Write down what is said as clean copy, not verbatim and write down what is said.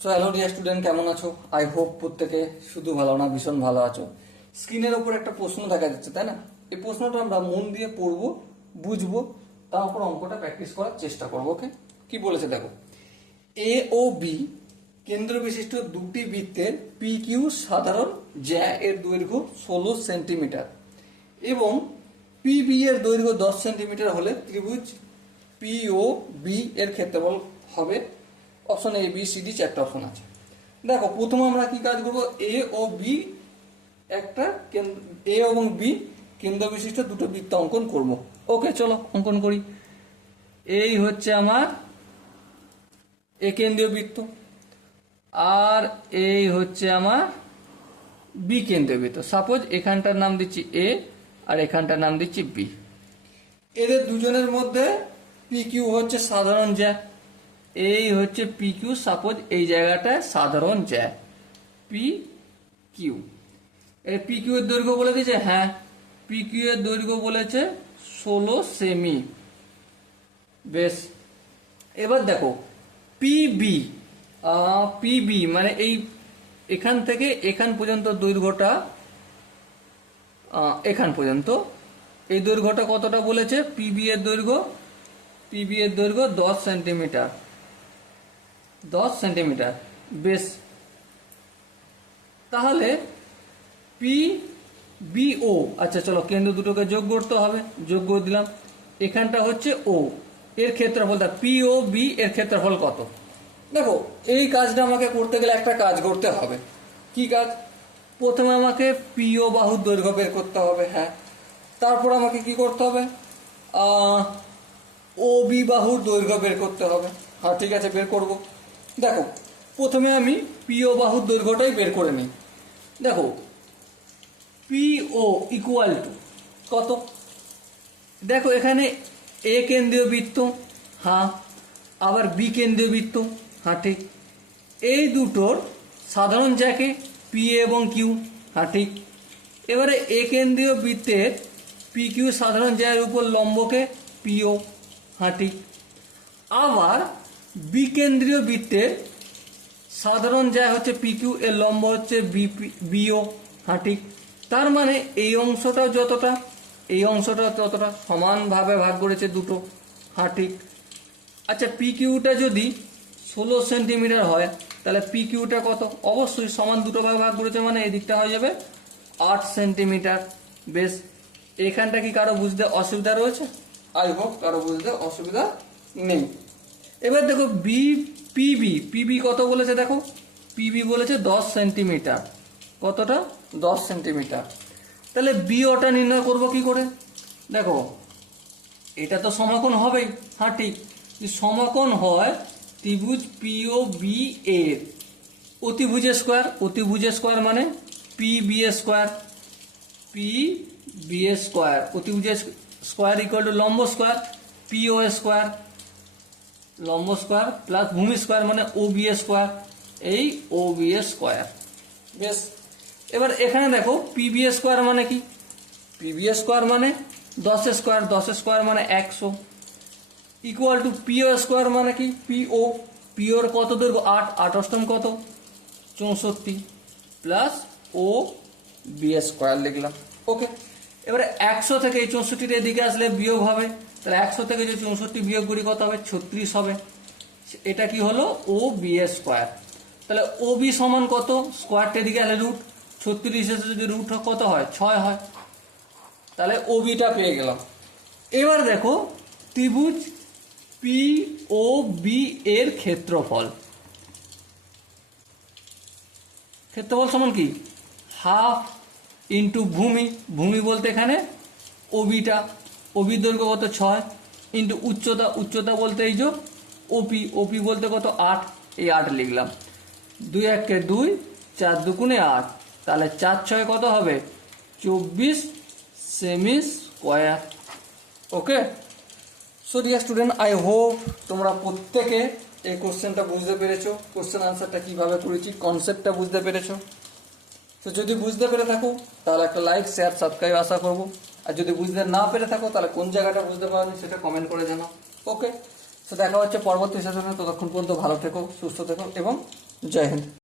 So hello dear student, কেমন আছো? I hope প্রত্যেকে শুধু ভালো না ভীষণ ভালো আছো। স্ক্রিনের ওপর একটা প্রশ্ন দেখা যাচ্ছে, তাই না? এই প্রশ্নটা আমরা মন দিয়ে পড়বো, বুঝবো, তারপর অঙ্কটা প্র্যাকটিস করার চেষ্টা করবো। ওকে, কি বলেছে দেখো। এ ও বি কেন্দ্র বিশিষ্ট দুটি বৃত্তের পি কিউ সাধারণ জ্যা এর দৈর্ঘ্য 16 সেন্টিমিটার এবং পি বি এর দৈর্ঘ্য 10 সেন্টিমিটার হলে ত্রিভুজ পি ও বি এর ক্ষেত্রফল হবে। Option A B C D চারটা অপশন আছে। দেখো, প্রথমে আমরা কি কাজ করবো, এ ও বি একটা এ এবং বি কেন্দ্র বিশিষ্ট দুটো বৃত্ত অঙ্কন করব। ওকে, চলো অঙ্কন করি। এই হচ্ছে আমার এ কেন্দ্রীয় বৃত্ত, আর এই হচ্ছে আমার বি কেন্দ্রীয় বৃত্ত। সাপোজ এখানটার নাম দিচ্ছি এ আর এখানটার নাম দিচ্ছি বি। এদের দুজনের মধ্যে পি কিউ হচ্ছে সাধারণ জ্যা। এই হচ্ছে পি কিউ, সাপোজ এই জায়গাটায় সাধারণ জ্যা পি কিউ। এর পি কিউ এর দৈর্ঘ্য বলে দিয়েছে, হ্যাঁ পি কিউ এর দৈর্ঘ্য বলেছে 16 সেমি। বেশ, এবার দেখো পিবি, পিবি মানে এই এখান থেকে এখান পর্যন্ত দৈর্ঘ্যটা, এখান পর্যন্ত এই দৈর্ঘ্যটা কতটা বলেছে, পিবি এর দৈর্ঘ্য, পিবি এর দৈর্ঘ্য 10 সেন্টিমিটার, 10 সেন্টিমিটার। বেশ, তাহলে পি বি ও, আচ্ছা চলো কেন্দ্র দুটোকে যোগ করতে হবে, যোগ করে দিলাম। এখানটা হচ্ছে ও, এর ক্ষেত্রফল পি ও বি এর ক্ষেত্রফল কত। দেখো, এই কাজটা আমাকে করতে গেলে একটা কাজ করতে হবে। কি কাজ? প্রথমে আমাকে পি ও বাহুর দৈর্ঘ্য বের করতে হবে, হ্যাঁ। তারপর আমাকে কি করতে হবে, ও বি বাহুর দৈর্ঘ্য বের করতে হবে। হ্যাঁ ঠিক আছে, বের করব। দেখো, প্রথমে আমি পি ও বাহুর দৈর্ঘ্যটাই বের করে নিই। দেখো, পি ও ইকুয়াল টু কত, দেখো এখানে এ কেন্দ্রীয় বৃত্ত, হ্যাঁ, আবার বি কেন্দ্রীয় বৃত্ত, হ্যাঁ ঠিক। এই দুটোর সাধারণ জ্যাকে পি এবং কিউ, হ্যাঁ ঠিক। এবারে এ কেন্দ্রীয় বৃত্তের পি কিউ সাধারণ জ্যায়ের উপর লম্বকে পিও, হ্যাঁ ঠিক। আবার বি কেন্দ্রীয় বৃত্তের সাধারণ জ্যা হচ্ছে পি কিউ, এর লম্ব হচ্ছে বিও, হ্যাঁ ঠিক। তার মানে এই অংশটাও যতটা, এই অংশটাও ততটা, সমানভাবে ভাগ করেছে দুটো, হ্যাঁ ঠিক। আচ্ছা, পি কিউটা যদি 16 সেন্টিমিটার হয় তাহলে পি কিউটা কত, অবশ্যই সমান দুটো ভাগে ভাগ করেছে, মানে এই দিকটা হয়ে যাবে 8 সেন্টিমিটার। বেশ, এখানটা কি কারো বুঝতে অসুবিধা রয়েছে? আই হোপ কারো বুঝতে অসুবিধা নেই। এবার দেখো বি পিবি, পিবি কত বলেছে, দেখো পিবি বলেছে 10 সেন্টিমিটার, কতটা, 10 সেন্টিমিটার। তাহলে বিওটা নির্ণয় করব কি করে? দেখো, এটা তো সমাকোণ হবেই, হ্যাঁ ঠিক। যদি সমাকোণ হয় ত্রিভুজ পিও বি এর অতিভুজের স্কোয়ার, অতিভুজের স্কোয়ার মানে P B A square, P B A square, অতিভুজের স্কোয়ার ইকুয়াল টু লম্ব স্কোয়ার পিও স্কোয়ার, লম্ব স্কোয়ার প্লাস ভূমি স্কোয়ার মানে ও বি এ স্কোয়ার, এই ও বি এ স্কোয়ার। বেশ, এবার এখানে দেখো পি বি এ স্কোয়ার মানে কি, পি বি এ স্কোয়ার মানে 10 স্কোয়ার, 10 স্কোয়ার মানে 100, ইকুয়াল টু পিও স্কোয়ার মানে কি, পিও, পিওর কত দৈর্ঘ্য 8, 8 অষ্টম কত 64 প্লাস ও বি স্কোয়ার লিখলাম। ওকে, এবারে 100 থেকে এই 64টা এদিকে আসলে বিয়োগ হবে, তাহলে 100 থেকে যে 64 বিয়োগ করি কত হবে, 36 হবে। এটা কি হলো, ও বি স্কোয়ার। তাহলে ও বি সমান কত, স্কোয়ারটা এদিকে আসলে রুট, 36 এসে যদি রুট কত হয়, 6 হয়। তাহলে ও বিটা পেয়ে গেলাম। এবার দেখো ত্রিভুজ পি ও বি এর ক্ষেত্রফল, ক্ষেত্রফল সমান কি, হাফ ইন্টু ভূমি, ভূমি বলতে এখানে ওবিটা, ওবির দৈর্ঘ্য কত 6, ইন্টু উচ্চতা, উচ্চতা বলতে এই যে ওপি, ওপি বলতে কত 8, এই 8 লিখলাম। 2 1 2, 4 2 8, তাহলে 4 6 কত হবে 24 semi square. Okay, so dear student, I hope তোমরা প্রত্যেকে এই কোশ্চেনটা বুঝতে পেরেছো, কোশ্চেন আনসারটা কিভাবে করেছি, কনসেপ্টটা বুঝতে পেরেছো। তো যদি বুঝতে পেরে থাকো তাহলে একটা লাইক শেয়ার সাবস্ক্রাইব আশা করবো, আর যদি বুঝতে না পেরে থাকো তাহলে কোন জায়গাটা বুঝতে পারোনি সেটা কমেন্ট করে জানাও। ওকে, তো দেখা হচ্ছে পরবর্তী সেশনে, ততক্ষণ পর্যন্ত ভালো থেকো, সুস্থ থেকো এবং জয় হিন্দ।